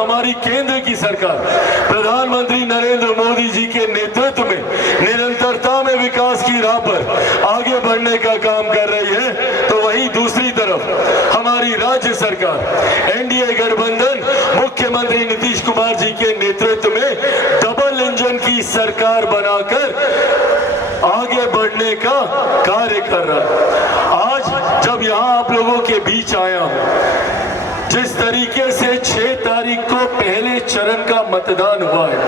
हमारी केंद्र की सरकार प्रधानमंत्री नरेंद्र मोदी जी के नेतृत्व में निरंतरता में विकास की राह पर आगे बढ़ने का काम कर रही है, तो वहीं दूसरी तरफ हमारी राज्य सरकार एनडीए गठबंधन मुख्यमंत्री नीतीश कुमार जी के नेतृत्व में डबल इंजन की सरकार बनाकर आगे बढ़ने का कार्य कर रहा है। आज जब यहाँ आप लोगों के बीच आया हूं, जिस तरीके से 6 तारीख को पहले चरण का मतदान हुआ है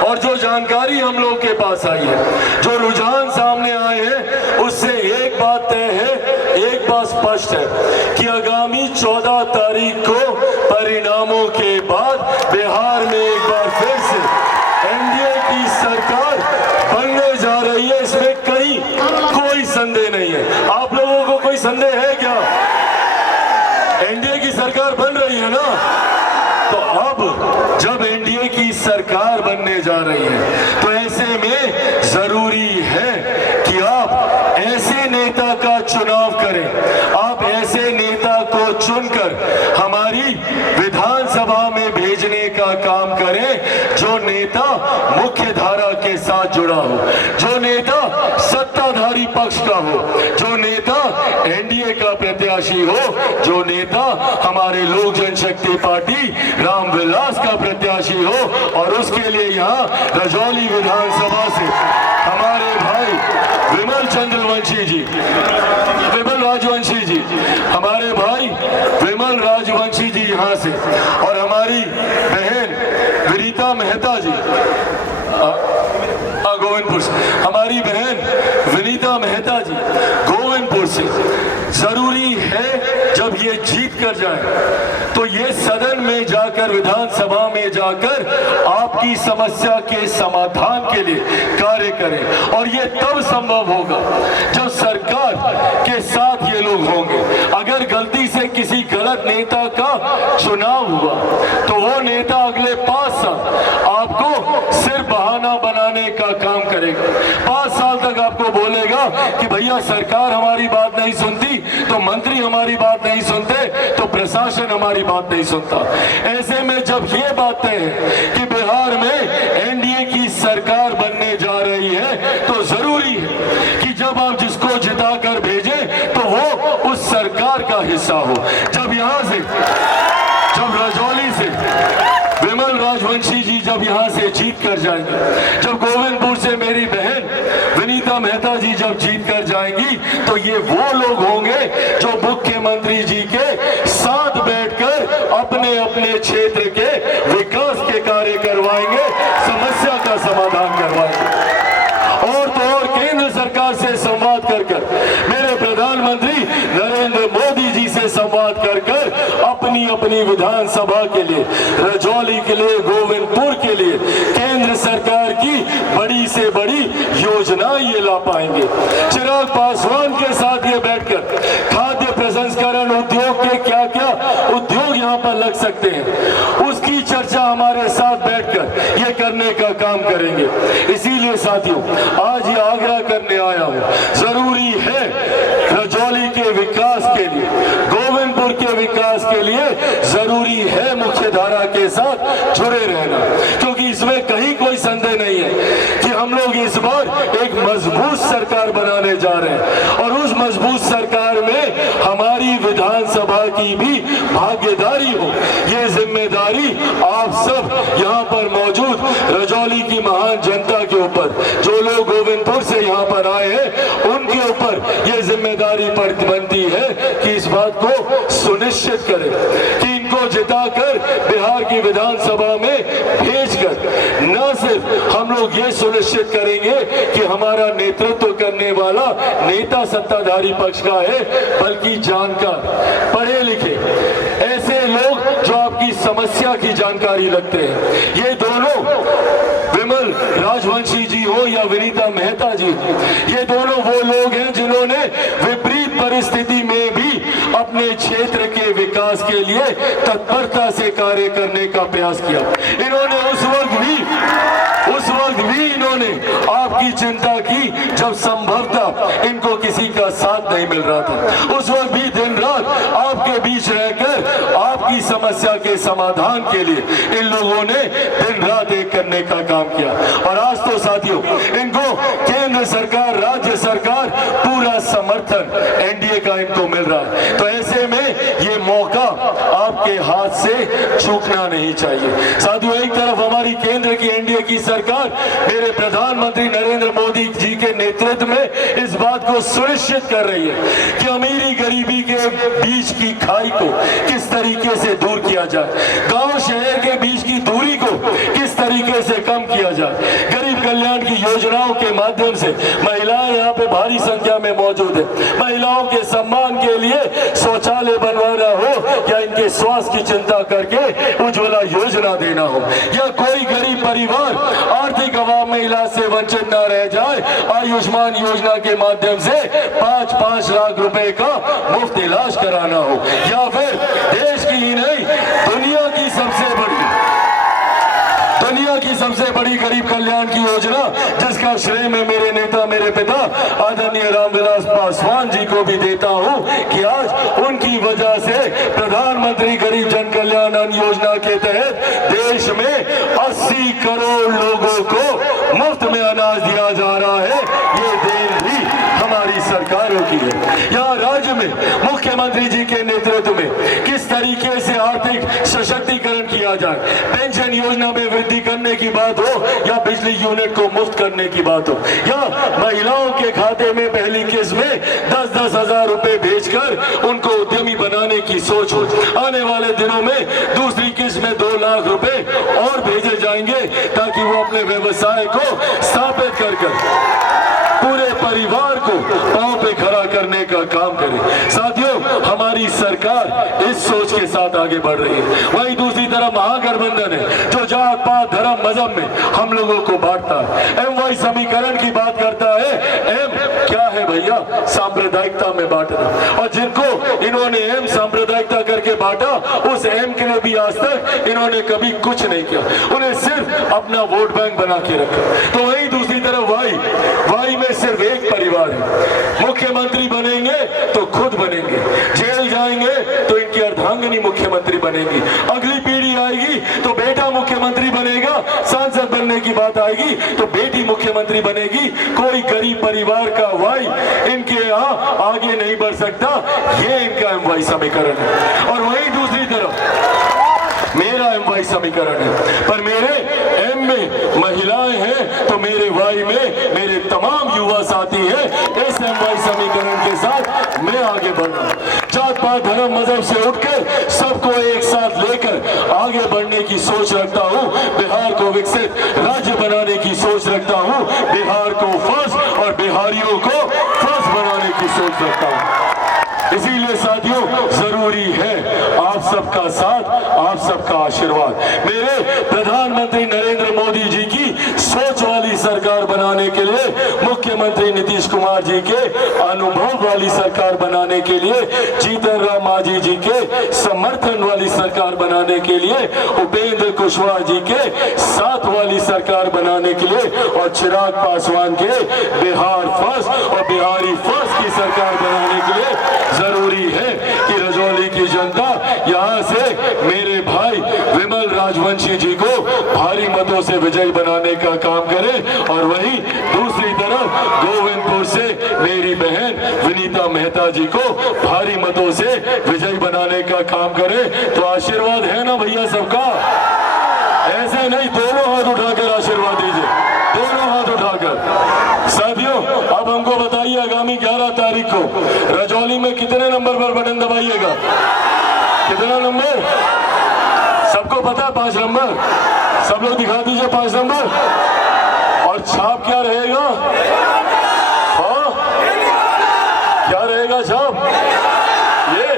और जो जानकारी हम लोगों के पास आई है, जो रुझान सामने आए हैं, उससे एक बात तय है, एक बात स्पष्ट है कि आगामी 14 तारीख को परिणामों के बाद बिहार में एक बार फिर से एनडीए की सरकार बनने जा रही है। इसमें कहीं कोई संदेह नहीं है। आप लोगों को कोई संदेह है क्या? एनडीए की सरकार बन रही है ना? तो अब जब एनडीए की सरकार बनने जा रही है, तो ऐसे में जरूरी है कि आप ऐसे नेता का चुनाव करें, आप ऐसे नेता को चुनकर हमारी विधानसभा में भेजने का काम करें, जो नेता मुख्य धारा के साथ जुड़ा हो, जो नेता सत्ताधारी पक्ष का हो, जो नेता एनडीए का प्रत्याशी हो, जो नेता हमारे लोक जनशक्ति पार्टी रामविलास का प्रत्याशी हो। और उसके लिए यहाँ रजौली विधानसभा से हमारे भाई विमल चंद्रवंशी जी, विमल राजवंशी जी, हमारे भाई विमल राजवंशी जी यहाँ से, और हमारी बहन विनीता मेहता जी गोविंदपुर से, हमारी बहन विनीता मेहता जी गोविंदपुर से। जरूरी है जब ये जीत कर जाए तो ये सदन में जाकर, विधानसभा में जाकर आपकी समस्या के समाधान के लिए कार्य करें। और ये तब संभव होगा जब सरकार के साथ ये लोग होंगे। अगर गलती से किसी गलत नेता का चुनाव हुआ तो वो नेता अगले 5 साल आपको सिर्फ बहाना बनाने का काम करेगा। 5 साल तक आपको बोलेगा कि भैया सरकार हमारी बात नहीं सुनती, तो मंत्री हमारी बात नहीं सुनते, तो प्रशासन हमारी बात नहीं सुनता। ऐसे में जब ये बातें हैं कि बिहार में एनडीए की सरकार बनने जा रही है, तो जरूरी है कि जब आप जिसको जिता कर भेजें तो वो उस सरकार का हिस्सा हो। जब यहाँ से, जब रजौली से विमल राजवंशी जी जब यहाँ से जीत कर जाएंगे, जब गोविंदपुर से मेरी बहन विनीता मेहता जी जब जीत कर जाएंगी, तो ये वो लोग होंगे जो मुख्यमंत्री जी के साथ बैठकर अपने अपने क्षेत्र के विकास के कार्य करवाएंगे, समस्या का समाधान करवाएंगे। और तो और केंद्र सरकार से संवाद कर मेरे प्रधानमंत्री नरेंद्र मोदी जी से संवाद कर अपनी अपनी विधानसभा के लिए, रजौली के लिए, गोविंदपुर के लिए केंद्र सरकार की बड़ी से बड़ी योजना ये ला पाएंगे। चिराग पासवान के साथ ये बैठकर खाद्य प्रसंस्करण उद्योग के क्या क्या उद्योग यहाँ पर लग सकते हैं, उसकी चर्चा हमारे साथ बैठकर ये करने का काम करेंगे। इसीलिए साथियों, आज ये आग्रह करने आया हूँ, जरूरी है रजौली के विकास के लिए, गोविंदपुर के विकास के लिए जरूरी है मुख्य धारा के साथ जुड़े रहना, क्योंकि इसमें कहीं कोई संदेह नहीं है कि हम लोग इस बार एक मजबूत सरकार बनाने जा रहे हैं। और उस मजबूत सरकार में हमारी विधानसभा की भी भागीदारी हो, ये जिम्मेदारी आप सब यहाँ पर मौजूद रजौली की महान जनता के ऊपर, जो लोग गोविंदपुर से यहाँ पर आए हैं, उनके ऊपर ये जिम्मेदारी बनती है कि इस बात को सुनिश्चित करें कि इनको जिताकर बिहार की विधानसभा में भेजकर न सिर्फ हम लोग ये सुनिश्चित करेंगे कि हमारा नेतृत्व करने वाला नेता सत्ताधारी पक्ष का है, बल्कि जानकार, पढ़े लिखे ऐसे लोग जो आपकी समस्या की जानकारी रखते हैं। ये दोनों, विमल राजवंशी जी हो या विनीता मेहता जी, ये दोनों वो लोग हैं जिन्होंने विपरीत परिस्थिति में भी अपने क्षेत्र के विकास के लिए तत्परता से कार्य करने का प्रयास किया। इन्होंने उस वक्त भी इन्होंने आपकी चिंता की जब संभवतः इनको किसी का साथ नहीं मिल रहा था। उस वक्त भी दिन रात आपके बीच रहकर आपकी समस्या के समाधान के लिए इन लोगों ने दिन रात एक करने का काम किया। और आज तो साथियों, इनको केंद्र सरकार, राज्य सरकार पूरा समर्थन एनडीए का इनको मिल रहा है। तो ऐसे में ये मौका आपके हाथ से चूकना नहीं चाहिए। साथियों, एक तरफ हमारी केंद्र की एनडीए की सरकार मेरे प्रधानमंत्री नरेंद्र मोदी जी के नेतृत्व में इस बात को सुनिश्चित कर रही है कि अमीरी गरीबी के बीच की खाई को किस तरीके से दूर किया जाए, गांव शहर के बीच की दूरी को किस तरीके से कम किया जाए। गरीब कल्याण की योजनाओं के माध्यम से महिलाएं यहाँ पे भारी संख्या में मौजूद है। महिलाओं के सम्मान के लिए शौचालय बनवाना हो या इनके स्वास्थ्य की चिंता करके उज्ज्वला योजना देना हो, या कोई गरीब परिवार आर्थिक अभाव में इलाज से वंचित न रह जाए, आयुष्मान योजना के माध्यम से 5-5 लाख रुपए का मुफ्त इलाज कराना हो, या फिर देश की ही नहीं दुनिया की सबसे बड़ी गरीब कल्याण की योजना, जिसका श्रेय मैं मेरे नेता, मेरे पिता आदरणीय रामविलास पासवान जी को भी देता हूं कि आज उनकी वजह से प्रधानमंत्री गरीब जन कल्याण अन्न योजना के तहत देश में 80 करोड़ लोगों को मुफ्त में अनाज दिया जा रहा है। ये देन भी हमारी सरकारों की है। यहाँ राज्य में मुख्यमंत्री जी के नेतृत्व में किस तरीके से आर्थिक सशक्तिकरण किया जाए, पेंशन योजना में वृद्धि करने की बात हो या बिजली यूनिट को मुफ्त करने की बात हो, या महिलाओं के खाते में पहली किस्त में 10-10 हजार रुपए भेजकर उनको उद्यमी बनाने की सोच हो। आने वाले दिनों में दूसरी किस्त में 2 लाख रुपए और भेजे जाएंगे ताकि वो अपने व्यवसाय को स्थापित कर पूरे परिवार को पांव पे खड़ा करने का काम करे। साथियों, हमारी सरकार इस सोच के साथ आगे बढ़ रही है। वहीं दूसरी तरफ महागठबंधन है जो जात पात धर्म मजहब में हम लोगों को बांटता है, एम-वाई समीकरण की बात करता है। एम क्या है भैया? सांप्रदायिकता में बांटना। और जिनको इन्होंने एम सांप्रदायिकता करके बांटा, उस एम के लिए भी आज तक इन्होंने कभी कुछ नहीं किया, उन्हें सिर्फ अपना वोट बैंक बना के रखा। तो वहीं दूसरी तरफ वाई में सिर्फ एक परिवार है। मुख्यमंत्री बनेंगे तो खुद बनेंगे, जेल जाएंगे तो इनकी अर्धांगिनी मुख्यमंत्री बनेगी, अगली पीढ़ी आएगी तो बेटा मुख्यमंत्री बनेगा, सांसद बनने की बात आएगी तो बेटी मुख्यमंत्री बनेगी। कोई गरीब परिवार का वाई इनके यहाँ आगे नहीं बढ़ सकता। ये इनका एम-वाई समीकरण है। और वहीं दूसरी तरफ मेरा एम-वाई समीकरण है, पर मेरे एम में महिलाएं हैं तो मेरे वाई में मेरे तमाम युवा साथी हैं। इस एम-वाई समीकरण के साथ मैं आगे बढ़ रहा हूं। जात पात धर्म मजहब से उठकर सबको एक साथ लेकर आगे बढ़ने की सोच रखता हूं। बिहार को विकसित राज्य बनाने की सोच रखता हूं। बिहार को फर्स्ट और बिहारियों को फर्स्ट बनाने की सोच रखता हूं। इसीलिए साथियों, जरूरी है आप सबका साथ, आप सबका आशीर्वाद। मेरे प्रधानमंत्री नरेंद्र मोदी जी की सोच वाली सरकार बनाने के लिए, मुख्यमंत्री नीतीश कुमार जी के अनुभव वाली सरकार बनाने के लिए, जीतन राम मांझी जी के समर्थन वाली सरकार बनाने के लिए, उपेंद्र कुशवाहा जी के साथ वाली सरकार बनाने के लिए, और चिराग पासवान के बिहार फर्स्ट और बिहारी फर्स्ट की सरकार बनाने के लिए जरूरी है कि रजौली की जनता यहाँ से मेरे भाई विमल राजवंशी जी को भारी मतों से विजयी बनाने का काम करे, और वहीं दूसरी तरफ गोविंदपुर से मेरी बहन विनीता मेहता जी को भारी मतों से विजयी बनाने का काम करे। तो आशीर्वाद है ना भैया सबका? ऐसे नहीं, दोनों हाथ उठाकर आशीर्वाद दीजिए, दोनों हाथ उठाकर। साथियों, अब हमको बताइए आगामी 11 तारीख को रजौली में कितने नंबर पर बटन दबाइएगा? कितना नंबर? सबको पता? 5 नंबर। सब लोग दिखा दीजिए 5 नंबर। और छाप क्या रहेगा? हाँ, क्या रहेगा छाप? ये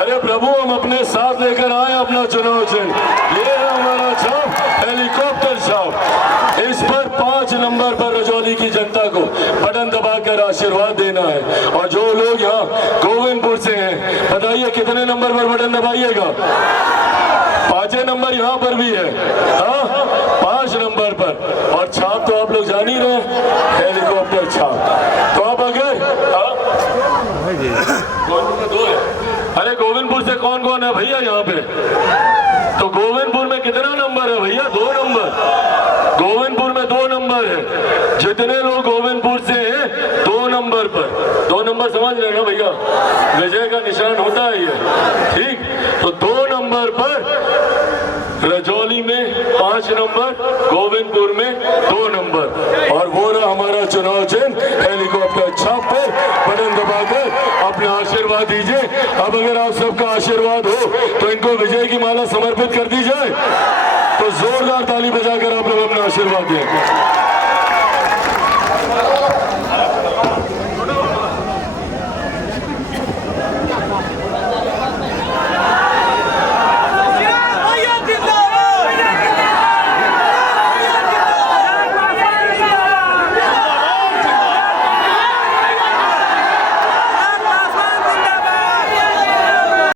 अरे प्रभु, हम अपने साथ लेकर आए अपना चुनाव चिन्ह। ये है हमारा छाप, हेलीकॉप्टर छाप। इस पर 5 नंबर पर रजौली की जनता को बटन दबाकर आशीर्वाद देना है। और जो लोग यहाँ गोविंदपुर से हैं, बताइए कितने नंबर पर बटन दबाइएगा? 5 नंबर यहाँ पर भी है, हाँ 5 नंबर पर। और छाप तो आप लोग जान ही रहे, हेलीकॉप्टर छाप। तो आप अगर गोविंदपुर 2 है, अरे गोविंदपुर से कौन कौन है भैया यहाँ पे? तो गोविंदपुर में कितना नंबर है भैया? 2 नंबर। गोविंदपुर में 2 नंबर है। जितने लोग गोविंदपुर से हैं 2 नंबर पर, 2 नंबर समझ रहे ना भैया, विजय का निशान होता है ये, ठीक। तो 2 नंबर पर रजौली में 5 नंबर, गोविंदपुर में 2 नंबर। और वो रहा हमारा चुनाव चिन्ह, हेलीकॉप्टर छाप पर बटन दबाकर अपना आशीर्वाद दीजिए। अब अगर आप सबका आशीर्वाद हो तो इनको विजय की माला समर्पित कर दी जाए। तो जोरदार ताली बजाकर आप लोग अपना आशीर्वाद दें।